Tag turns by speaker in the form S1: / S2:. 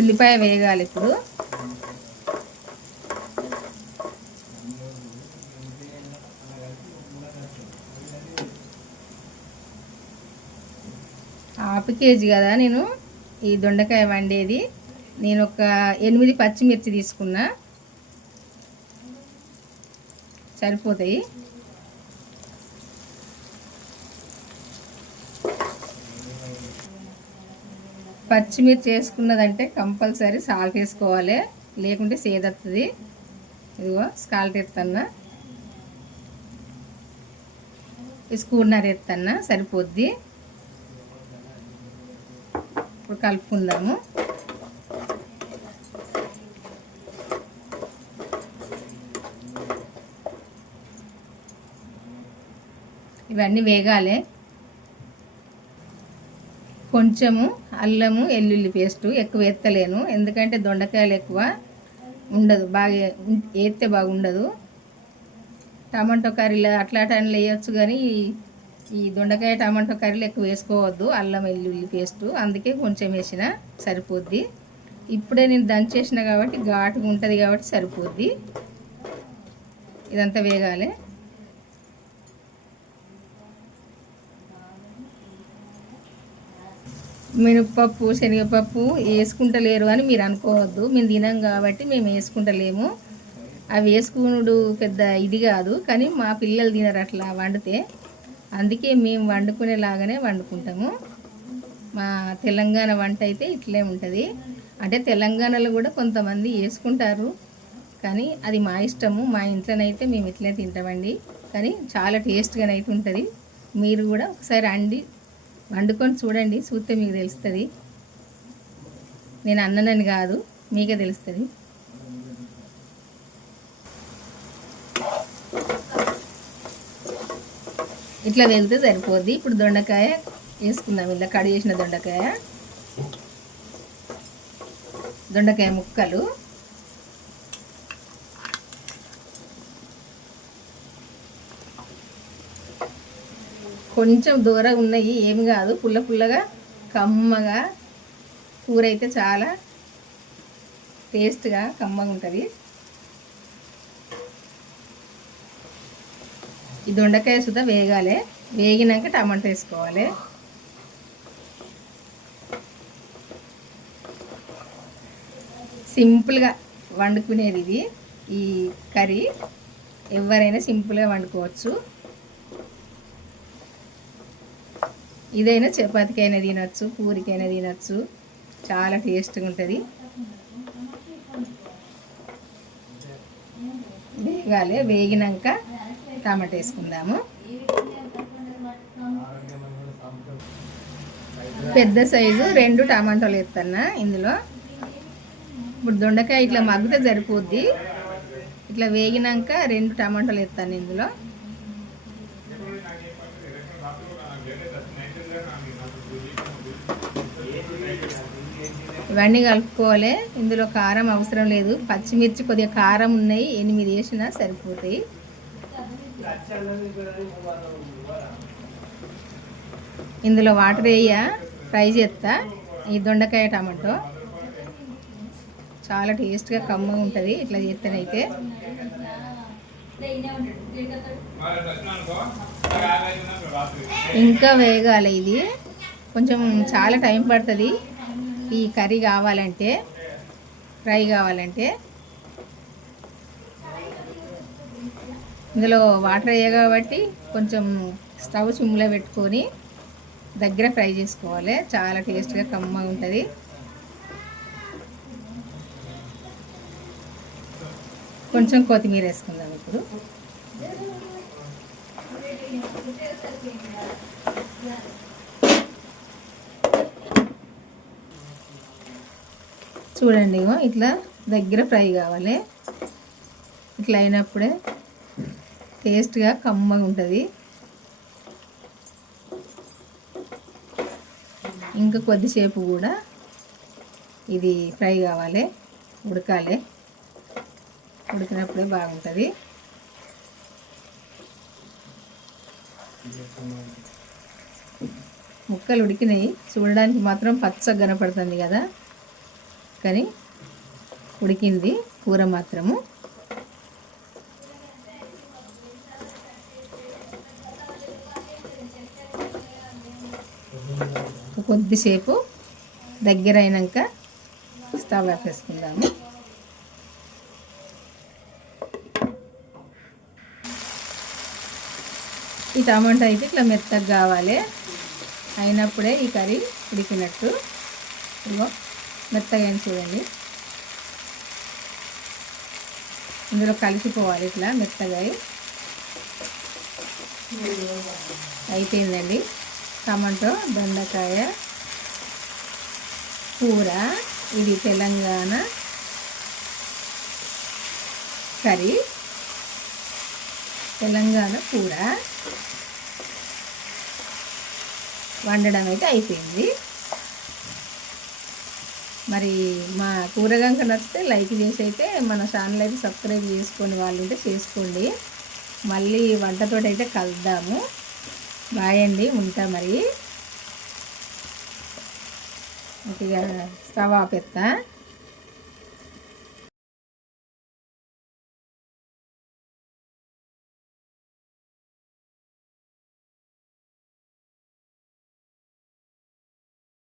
S1: ఉల్లిపాయ వేగాలి ఇప్పుడు. హాఫ్ కేజీ కదా నేను ఈ దొండకాయ వండేది. నేను ఒక ఎనిమిది పచ్చిమిర్చి తీసుకున్నా. సరిపోతాయి. పచ్చిమిర్చి వేసుకున్నదంటే కంపల్సరీ సాల్ట్ వేసుకోవాలి. లేకుంటే సేదొస్తుంది ఇదిగో సాల్ట్ ఎత్తన్నా స్కూర్నర్ ఎత్తన్నా సరిపోద్ది. ఇప్పుడు కలుపుకుందాము. ఇవన్నీ వేగాలి. కొంచెము అల్లము ఎల్లుల్లి పేస్టు ఎక్కువ ఎత్తలేను. ఎందుకంటే దొండకాయలు ఎక్కువ ఉండదు. బాగా వేస్తే బాగుండదు. టమాటో కర్రీలో అట్లా వేయచ్చు కానీ ఈ దొండకాయ టమాటో కర్రీలు ఎక్కువ వేసుకోవద్దు. అల్లం వెల్లుల్లి పేస్టు అందుకే కొంచెం వేసిన సరిపోద్ది. ఇప్పుడే నేను దంచేసిన కాబట్టి ఘాటుగా ఉంటుంది కాబట్టి సరిపోద్ది. ఇదంతా వేగాలి. మినప్పప్పు శనగపప్పు వేసుకుంటలేరు అని మీరు అనుకోవద్దు. మేము తినాం కాబట్టి మేము వేసుకుంటలేము. అవి వేసుకునుడు పెద్ద ఇది కాదు. కానీ మా పిల్లలు తినరు అట్లా వండితే. అందుకే మేము వండుకునేలాగానే వండుకుంటాము. మా తెలంగాణ వంట అయితే ఇట్లే ఉంటుంది. అంటే తెలంగాణలో కూడా కొంతమంది వేసుకుంటారు. కానీ అది మా ఇష్టము. మా ఇంట్లోనైతే మేము ఇట్లే తింటామండి. కానీ చాలా టేస్ట్గానైతే అయితే ఉంటుంది. మీరు కూడా ఒకసారి అండి వండుకొని చూడండి చూస్తే మీకు తెలుస్తుంది. నేను అన్ననని కాదు మీకే తెలుస్తుంది. ఇట్లా వెళ్తే సరిపోద్ది. ఇప్పుడు దొండకాయ వేసుకుందాం. ఇలా కడి చేసిన దొండకాయ. దొండకాయ ముక్కలు. కొంచెం దూరం ఉన్నాయి ఏమి కాదు. పుల్ల పుల్లగా కమ్మగా కూర అయితే చాలా టేస్ట్గా కమ్మగా ఉంటుంది. ఈ దొండకాయ సుధా వేగాలి. వేగినాక టమాటా వేసుకోవాలి. సింపుల్గా వండుకునేది ఇది. ఈ కర్రీ ఎవరైనా సింపుల్గా వండుకోవచ్చు. ఇదైనా చపాతీకైనా తినచ్చు పూరికైనా తినచ్చు. చాలా టేస్ట్గా ఉంటుంది. వేగాలి వేగినాక టమాటా వేసుకుందాము. పెద్ద సైజు రెండు టమాటాలు వేస్తున్నా ఇందులో. ఇప్పుడు దొండకాయ ఇట్లా మగ్గితే సరిపోద్ది. ఇట్లా వేగినాక రెండు టమాటాలు వేస్తాను ఇందులో. ఇవన్నీ కలుపుకోవాలి. ఇందులో కారం అవసరం లేదు. పచ్చిమిర్చి కొద్దిగా కారం ఉన్నాయి. ఎనిమిది వేసినా సరిపోతాయి. ఇందులో వాటర్ వేయ ఫ్రై చేస్తా ఈ దొండకాయ టమాటో. చాలా టేస్ట్గా కమ్మగా ఉంటుంది. ఇట్లా చేస్తేనైతే ఇంకా వేగాలి ఇది. కొంచెం చాలా టైం పడుతుంది. ఈ కర్రీ కావాలంటే ఫ్రై కావాలంటే. ఇందులో వాటర్ అయ్యా కాబట్టి కొంచెం స్టవ్ సిమ్లో పెట్టుకొని దగ్గర ఫ్రై చేసుకోవాలి. చాలా టేస్ట్గా కమ్మగా ఉంటుంది. కొంచెం కొత్తిమీర వేసుకుందాం ఇప్పుడు. చూడండి ఇట్లా దగ్గర ఫ్రై కావాలి. ఇట్లా అయినప్పుడే టేస్ట్గా కమ్మగా ఉంటుంది. ఇంకా కొద్దిసేపు కూడా ఇది ఫ్రై కావాలి ఉడకాలి. ఉడికినప్పుడే బాగుంటుంది. ముక్కలు ఉడికినాయి. చూడడానికి మాత్రం పచ్చగా కనపడుతుంది కదా. కానీ ఉడికింది కూర మాత్రము. కొద్దిసేపు దగ్గర అయినాక స్టవ్ ఆపేసుకుందాము. ఈ టమాటా అయితే ఇట్లా మెత్తగా కావాలి. అయినప్పుడే ఈ కర్రీ ఉడికినట్టు. ఇదిగో మెత్తగా అయిన చూడండి. ఇందులో కలిసిపోవాలి ఇట్లా మెత్తగా అయిపోయిందండి. టమాటో దొండకాయ కూర ఇది తెలంగాణ కర్రీ. తెలంగాణ కూర. వండడం అయితే అయిపోయింది. మరి మా కూర కనుక నచ్చితే లైక్ చేసి అయితే మన ఛానల్ అయితే సబ్స్క్రైబ్ చేసుకొని వాళ్ళు ఉంటే చేసుకోండి. మళ్ళీ వంటతో అయితే కలుద్దాము. బాయ్ అండి ఉంటా మరి. ఇక స్టవ్ ఆపేస్తా